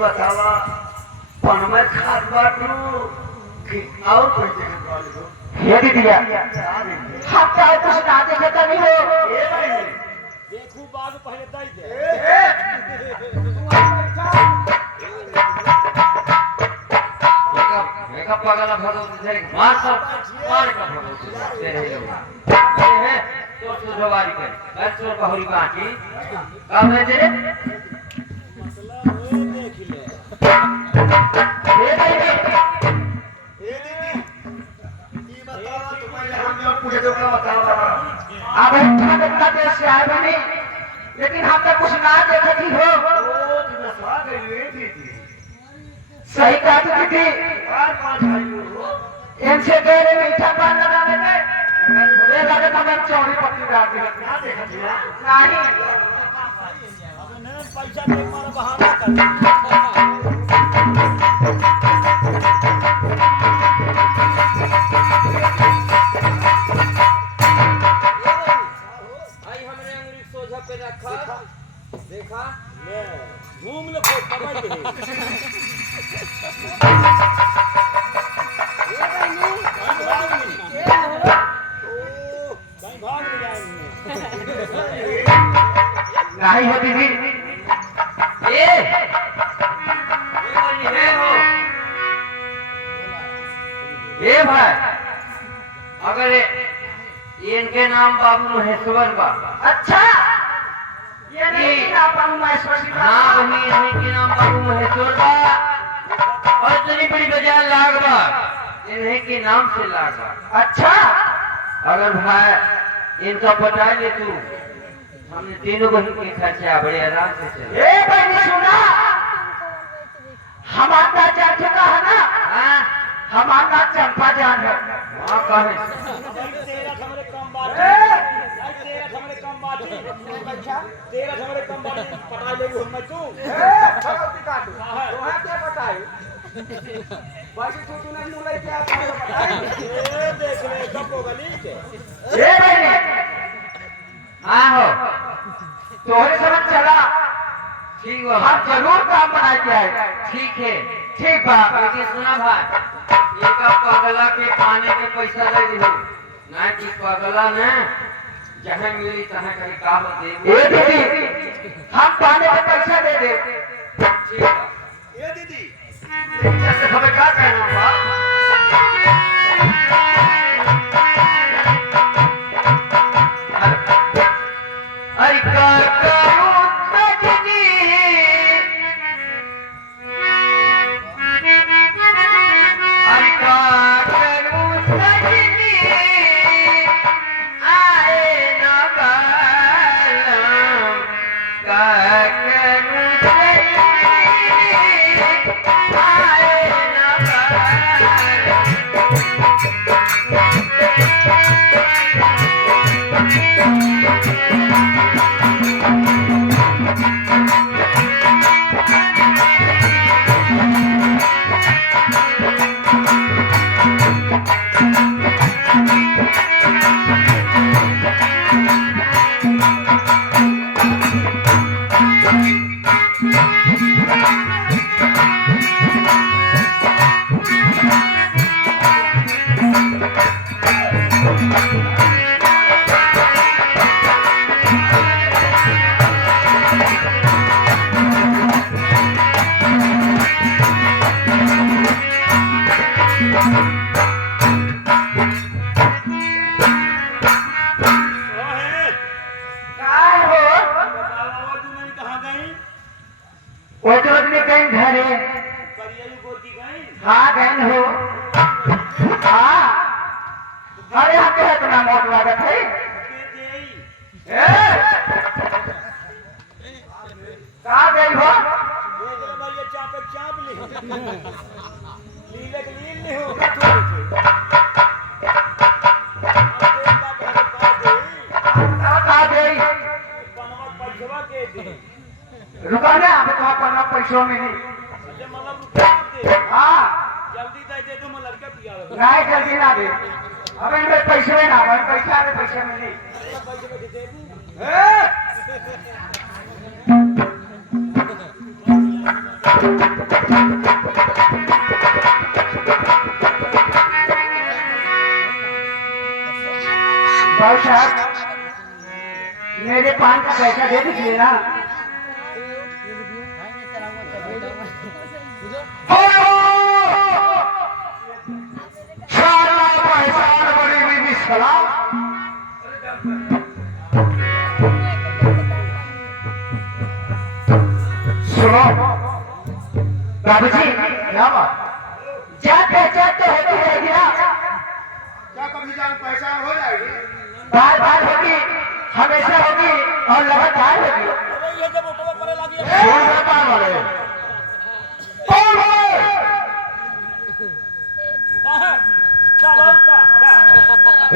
बतावा पण मैं खाद बाटू कि और कोई जगह बाटू ये दीदिया हम क्या कुछ ना देखता नहीं हो ये भाई देखू बाग पहले दई दे मेका पगला भरो तेरे मार सब मार का भरो तेरे लोग ये है तो सुधवारी कर घर चोर बहुरी बाकी काम है तेरे मसला होए देख ले ये दीदी ये बतावा तुम्हारे हम और पूछे तो क्या बतावा अब इतना देखता देश से आए बनी लेकिन हम तो कुछ ना देखती हो ओ तुम स्वाद है ये दीदी सही कहा दीदी बार पांच भाई हो इनसे तेरे मीठा पान लगा लेते ये लगे तो मैं चौड़ी पत्ती डाल दी क्या देखा दिया नहीं अब ने पैसा दे मारा बहाना कर भाई हमने अंगुली सोझा पे रखा देखा ले घूम ले को समझ ले ये भाई नु भाग नहीं ओ कहीं भाग नहीं जाएंगे नहीं हो दीदी ये वाली है हो ये भाई अगर इनके नाम बाबू महेश्वर बा अच्छा ये नहीं ना पाऊं मैं स्पर्शी हाँ बनी इनके नाम बाबू महेश्वर बा और इतनी बड़ी बाजार लाग बा इन्हीं के नाम से लाग बा अच्छा अगर भाई इनका बता ले तू हमने तीनों बहन के खर्चा बड़े आराम से चले ए बहनी सुना हमारा जान चुका है ना हाँ हमारा चंपा जान है हाँ कहे तेरा हमरे कम बात तेरा हमरे कम बात तेरा हमरे कम बात पटा ले हम तू भगवती काटू हां तोहा क्या बताई बाकी तू तूने मुले क्या बताई ए देख ले कब गली के ए बहनी हाँ हो तोहरे समझ चला ठीक बा हम जरूर काम बना के आए ठीक है ठीक बा लेकिन सुना भाई एक पगला के पाने के पैसा दे दो ना कि पगला ने जहाँ मिली तहाँ कहीं काम दे ए दीदी हम पाने के पैसा दे दे ठीक बा ये दीदी जैसे हमें क्या कहना बा अरे का करूं तजनी अरे का करूं तजनी आए न बालम का करूं तजनी आए न बालम काय हो बताओ तू मैं कहां गई वो तो अपने कहीं घरे करियली गोदी गई हाँ गए हो हाँ अरे हम तो इतना मोट लागत है के देई ए कहाँ गई हो गोदरा भैया चापे चाप ली लीले के लील नहीं होगा थोड़े से कहाँ गई पनवा पैसवा के दे रुका ना अभी तो अपना पैसों में नहीं अच्छा मतलब रुपया दे हाँ जल्दी दे दो मैं लड़का पिया नहीं जल्दी ना दे अब इनमें पैसे में ना भाई पैसा में पैसे में नहीं पैसे में दे दे ए भाई साहब मेरे पान का पैसा दे दीजिए ना। सुनो बाबूजी क्या बात जान पहचान तो होती रहेगी ना, क्या कभी जान पहचान हो जाएगी? बार बार होगी, हमेशा होगी और लगातार होगी। अरे ये जब ऑटो में पड़े लगी कौन है पान वाले? कौन है? कहाँ है? क्या बात का?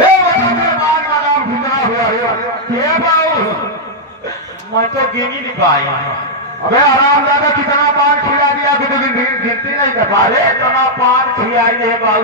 हे बता पान का नाम कितना हुआ है? ये बाबू मैं तो गिन ही नहीं पाया। अबे आराम दादा कितना पान खिला दिया कि तो गिनती नहीं कर पा रहे। इतना पान खिलाई है बाबू